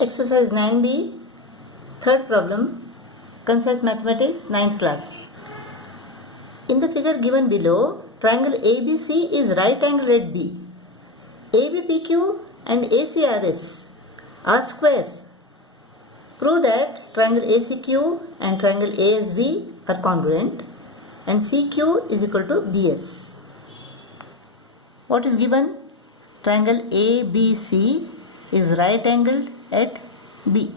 Exercise 9B, third problem, Concise Mathematics, 9th class. In the figure given below, triangle ABC is right angled at B. ABPQ and ACRS are squares. Prove that triangle ACQ and triangle ASB are congruent and CQ is equal to BS. What is given? Triangle ABC is right angled at B.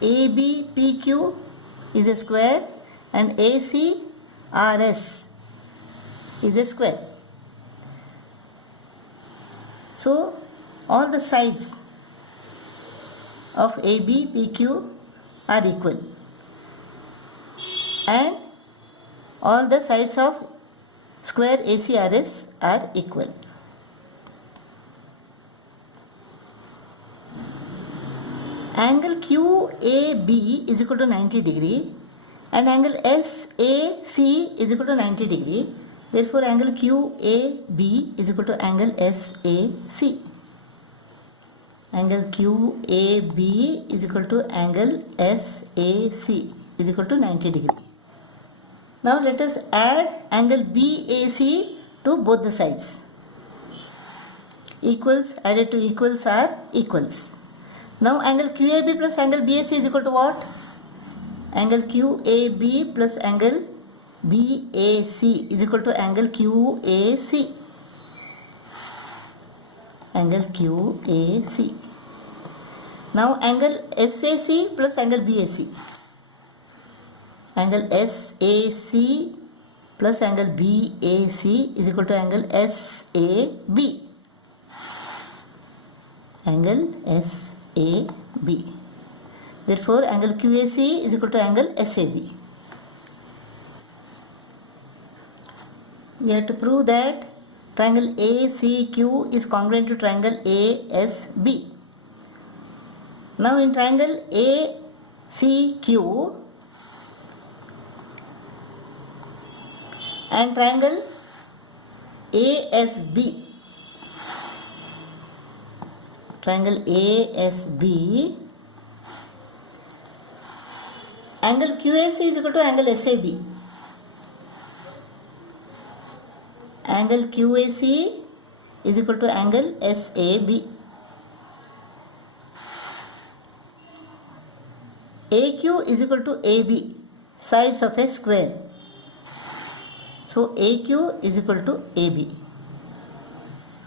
ABPQ is a square and ACRS is a square. So all the sides of ABPQ are equal and all the sides of square ACRS are equal. Angle QAB is equal to 90 degree and angle SAC is equal to 90 degree. Therefore, angle QAB is equal to angle SAC. Angle QAB is equal to angle SAC is equal to 90 degree. Now let us add angle BAC to both the sides. Equals added to equals are equals. Now angle QAB plus angle BAC is equal to what? Angle QAB plus angle BAC is equal to angle QAC. Angle QAC. Now angle SAC plus angle BAC. Angle SAC plus angle BAC is equal to angle SAB. Angle SAB. Therefore, angle QAC is equal to angle SAB. We have to prove that triangle ACQ is congruent to triangle ASB. Now in triangle ACQ and triangle ASB, triangle ASB, angle QAC is equal to angle SAB. Angle QAC is equal to angle SAB. AQ is equal to AB, sides of a square. So AQ is equal to AB.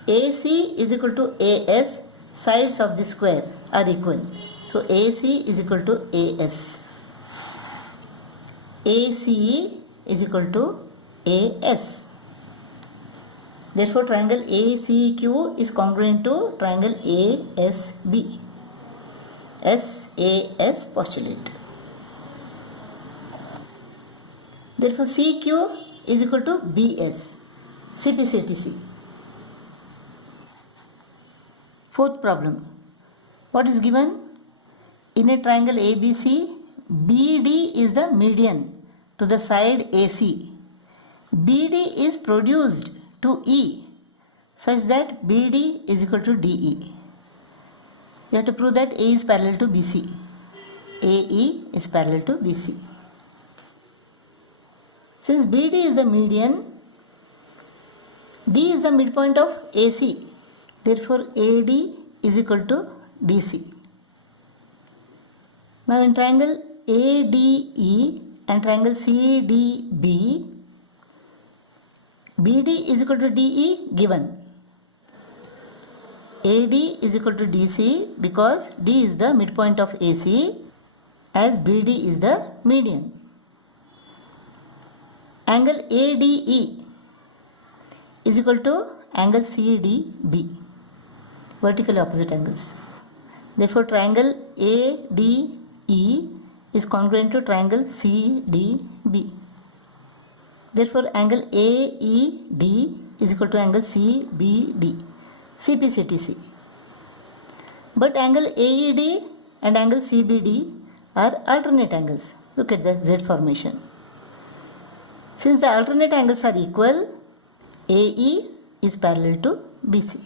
AC is equal to AS, sides of the square are equal. So AC is equal to AS. AC is equal to AS. Therefore, triangle ACQ is congruent to triangle ASB. SAS postulate. Therefore, CQ is equal to BS. CPCTC. Fourth problem. What is given? In a triangle ABC, BD is the median to the side AC. BD is produced to E such that BD is equal to DE. You have to prove that A is parallel to BC. AE is parallel to BC. Since BD is the median, D is the midpoint of AC. Therefore, AD is equal to DC. Now, in triangle ADE and triangle CDB, BD is equal to DE given. AD is equal to DC because D is the midpoint of AC as BD is the median. Angle ADE is equal to angle CDB, vertically opposite angles. Therefore, triangle ADE is congruent to triangle CDB. Therefore, angle AED is equal to angle CBD. CPCTC. But angle AED and angle CBD are alternate angles. Look at the Z formation. Since the alternate angles are equal, AE is parallel to BC.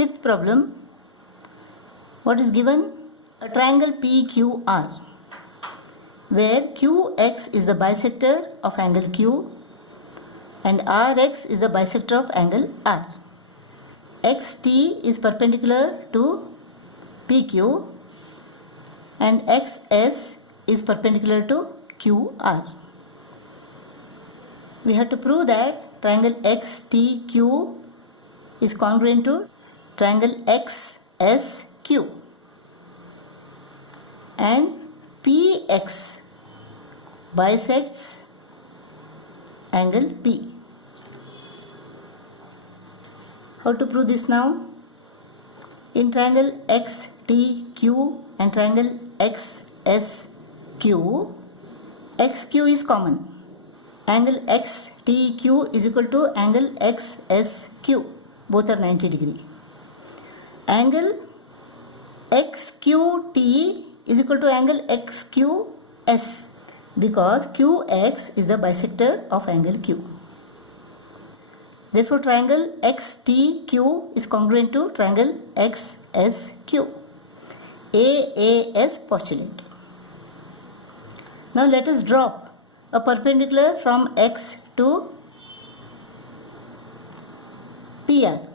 Fifth problem. What is given? A triangle PQR, where QX is the bisector of angle Q and RX is the bisector of angle R. XT is perpendicular to PQ and XS is perpendicular to QR. We have to prove that triangle XTQ is congruent to triangle XSQ and PX bisects angle P. How to prove this now? In triangle XTQ and triangle XSQ, XQ is common. Angle XTQ is equal to angle XSQ. Both are 90 degree. Angle XQT is equal to angle XQS because QX is the bisector of angle Q. Therefore, triangle XTQ is congruent to triangle XSQ. AAS postulate. Now let us drop a perpendicular from X to PR.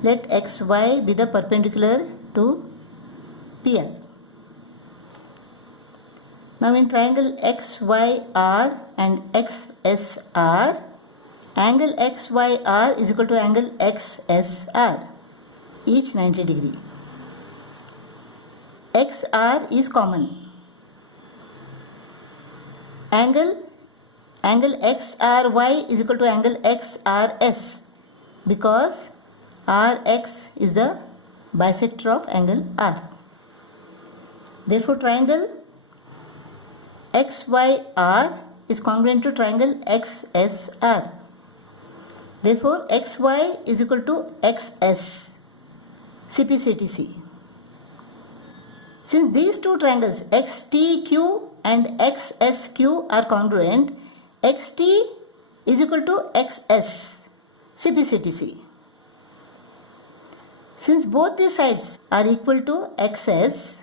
Let XY be the perpendicular to PR. Now in triangle XYR and XSR, angle XYR is equal to angle XSR, each 90 degree. XR is common. Angle XRY is equal to angle XRS because RX is the bisector of angle R. Therefore, triangle XYR is congruent to triangle XSR. Therefore, XY is equal to XS. CPCTC. Since these two triangles XTQ and XSQ are congruent, XT is equal to XS. CPCTC. Since both these sides are equal to XS,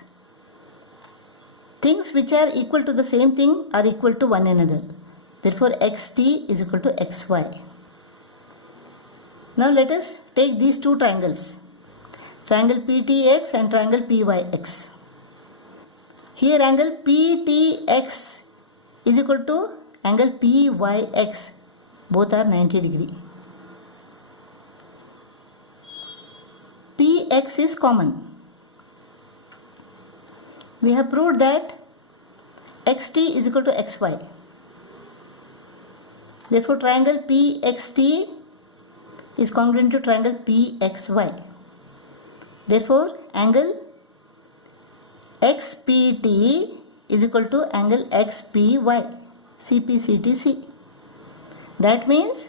things which are equal to the same thing are equal to one another. Therefore, XT is equal to XY. Now let us take these two triangles, triangle PTX and triangle PYX. Here angle PTX is equal to angle PYX. Both are 90 degree. PX is common. We have proved that XT is equal to XY. Therefore, triangle PXT is congruent to triangle PXY. Therefore, angle XPT is equal to angle XPY. CPCTC. That means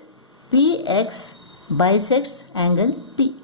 PX bisects angle P.